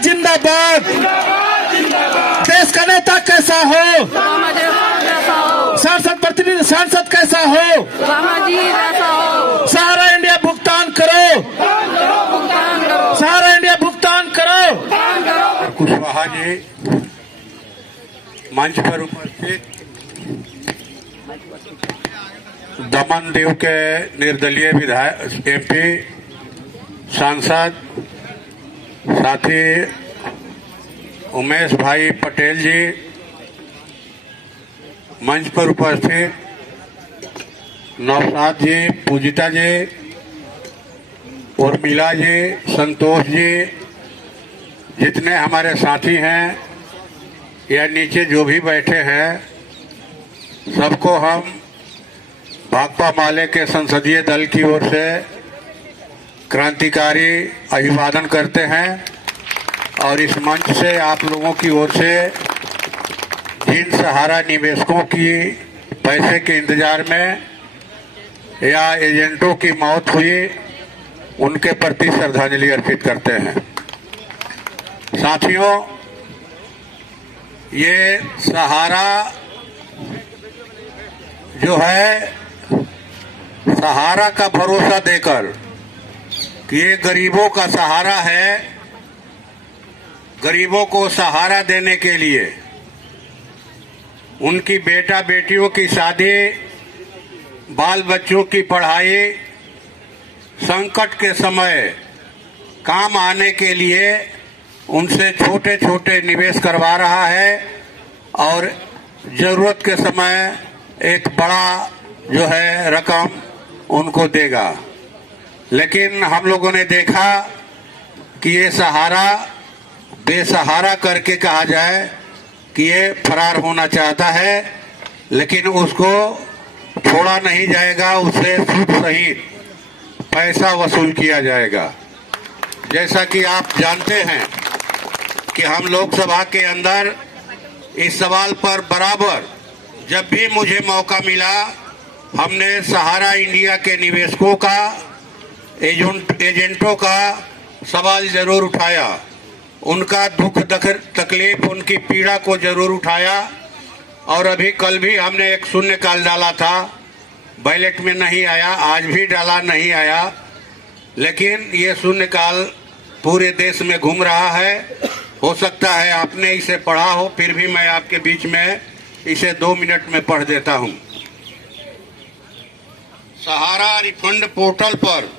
जिंदाबाद। देश का नेता कैसा हो, सांसद प्रतिनिधि सांसद कैसा हो, सारा इंडिया भुगतान करो, सारा इंडिया भुगतान करो। कुशवाहा जी मंच पर उपस्थित दमन दीव के निर्दलीय विधायक एमपी सांसद साथी उमेश भाई पटेल जी, मंच पर उपस्थित नौशाद जी, पूजिता जी, उर्मिला जी, संतोष जी, जितने हमारे साथी हैं या नीचे जो भी बैठे हैं, सबको हम भाकपा माले के संसदीय दल की ओर से क्रांतिकारी अभिवादन करते हैं। और इस मंच से आप लोगों की ओर से जिन सहारा निवेशकों की पैसे के इंतजार में या एजेंटों की मौत हुई, उनके प्रति श्रद्धांजलि अर्पित करते हैं। साथियों, ये सहारा जो है, सहारा का भरोसा देकर कि ये गरीबों का सहारा है, गरीबों को सहारा देने के लिए उनकी बेटा बेटियों की शादी, बाल बच्चों की पढ़ाई, संकट के समय काम आने के लिए उनसे छोटे छोटे निवेश करवा रहा है और जरूरत के समय एक बड़ा जो है रकम उनको देगा। लेकिन हम लोगों ने देखा कि ये सहारा बेसहारा करके कहा जाए कि ये फरार होना चाहता है, लेकिन उसको छोड़ा नहीं जाएगा, उससे सूद सहित पैसा वसूल किया जाएगा। जैसा कि आप जानते हैं कि हम लोकसभा के अंदर इस सवाल पर बराबर जब भी मुझे मौका मिला, हमने सहारा इंडिया के निवेशकों का, एजेंटों का सवाल जरूर उठाया, उनका दुख तकलीफ, उनकी पीड़ा को जरूर उठाया। और अभी कल भी हमने एक शून्यकाल डाला था, बैलेट में नहीं आया, आज भी डाला नहीं आया, लेकिन ये शून्यकाल पूरे देश में घूम रहा है। हो सकता है आपने इसे पढ़ा हो, फिर भी मैं आपके बीच में इसे 2 मिनट में पढ़ देता हूं। सहारा रिफंड पोर्टल पर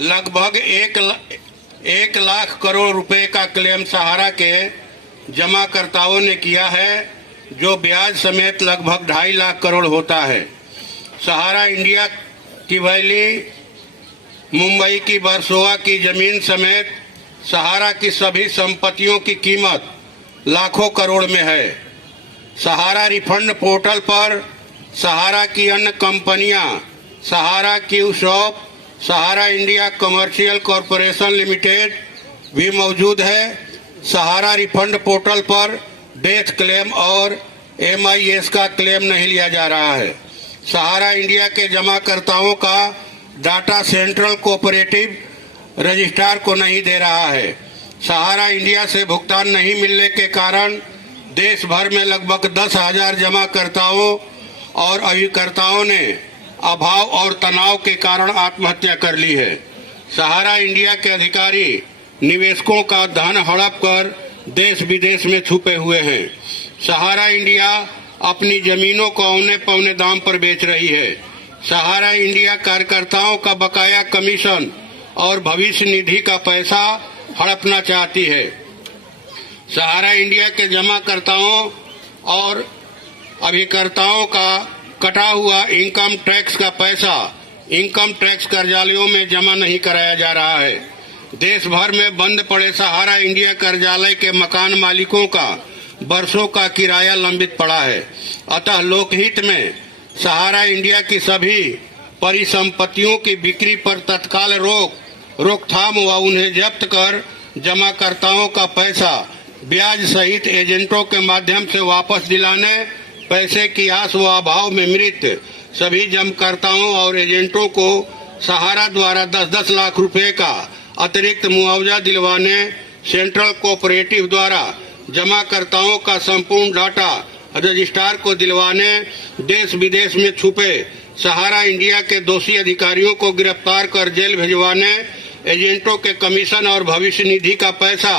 लगभग 1 लाख करोड़ रुपए का क्लेम सहारा के जमाकर्ताओं ने किया है, जो ब्याज समेत लगभग 2.5 लाख करोड़ होता है। सहारा इंडिया की वैली, मुंबई की वर्सोवा की जमीन समेत सहारा की सभी संपत्तियों की कीमत लाखों करोड़ में है। सहारा रिफंड पोर्टल पर सहारा की अन्य कंपनियां, सहारा क्यू शॉप, सहारा इंडिया कमर्शियल कॉरपोरेशन लिमिटेड भी मौजूद है। सहारा रिफंड पोर्टल पर डेथ क्लेम और MIS का क्लेम नहीं लिया जा रहा है। सहारा इंडिया के जमाकर्ताओं का डाटा सेंट्रल कोऑपरेटिव रजिस्ट्रार को नहीं दे रहा है। सहारा इंडिया से भुगतान नहीं मिलने के कारण देश भर में लगभग 10,000 जमाकर्ताओं और अभिकर्ताओं ने अभाव और तनाव के कारण आत्महत्या कर ली है। सहारा इंडिया के अधिकारी निवेशकों का धन हड़प कर देश विदेश में छुपे हुए हैं। सहारा इंडिया अपनी जमीनों को औने पौने दाम पर बेच रही है। सहारा इंडिया कार्यकर्ताओं का बकाया कमीशन और भविष्य निधि का पैसा हड़पना चाहती है। सहारा इंडिया के जमाकर्ताओं और अभिकर्ताओं का कटा हुआ इनकम टैक्स का पैसा इनकम टैक्स कार्यालयों में जमा नहीं कराया जा रहा है। देश भर में बंद पड़े सहारा इंडिया कार्यालय के मकान मालिकों का बरसों का किराया लंबित पड़ा है। अतः लोकहित में सहारा इंडिया की सभी परिसंपत्तियों की बिक्री पर तत्काल रोकथाम व उन्हें जब्त कर जमाकर्ताओं का पैसा ब्याज सहित एजेंटों के माध्यम से वापस दिलाने, पैसे की आस व अभाव में मृत सभी जमाकर्ताओं और एजेंटों को सहारा द्वारा 10-10 लाख रुपए का अतिरिक्त मुआवजा दिलवाने सेंट्रल कोऑपरेटिव द्वारा जमाकर्ताओं का संपूर्ण डाटा रजिस्ट्रार को दिलवाने, देश विदेश में छुपे सहारा इंडिया के दोषी अधिकारियों को गिरफ्तार कर जेल भिजवाने, एजेंटों के कमीशन और भविष्य निधि का पैसा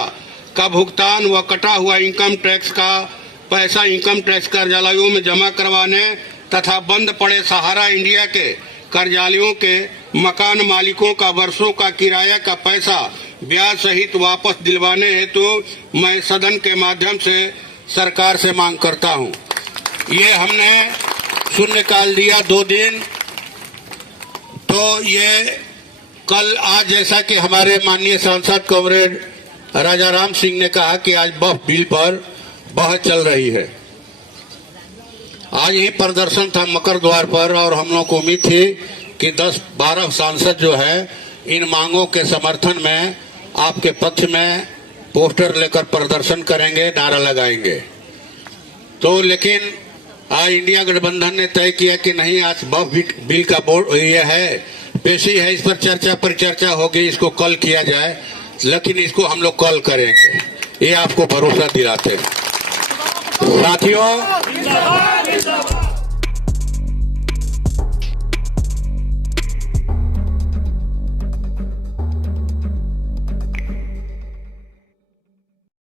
का भुगतान व कटा हुआ इनकम टैक्स का पैसा इनकम टैक्स कार्यालयों में जमा करवाने तथा बंद पड़े सहारा इंडिया के कार्यालयों के मकान मालिकों का वर्षों का किराया का पैसा ब्याज सहित वापस दिलवाने हेतु मैं सदन के माध्यम से सरकार से मांग करता हूं। ये हमने शून्यकाल दिया 2 दिन, तो ये कल आज जैसा कि हमारे माननीय सांसद कॉमरेड राजाराम सिंह ने कहा कि आज वक्फ बिल पर बहस चल रही है। आज ही प्रदर्शन था मकर द्वार पर और हम लोग को उम्मीद थी कि 10-12 सांसद जो है इन मांगों के समर्थन में आपके पक्ष में पोस्टर लेकर प्रदर्शन करेंगे, नारा लगाएंगे। तो लेकिन आज इंडिया गठबंधन ने तय किया कि नहीं, आज वक्फ बिल का बोर्ड ये है, पेशी है, इस पर चर्चा होगी, इसको कल किया जाए, लेकिन इसको हम लोग कल करेंगे, ये आपको भरोसा दिलाते हैं। साथियों,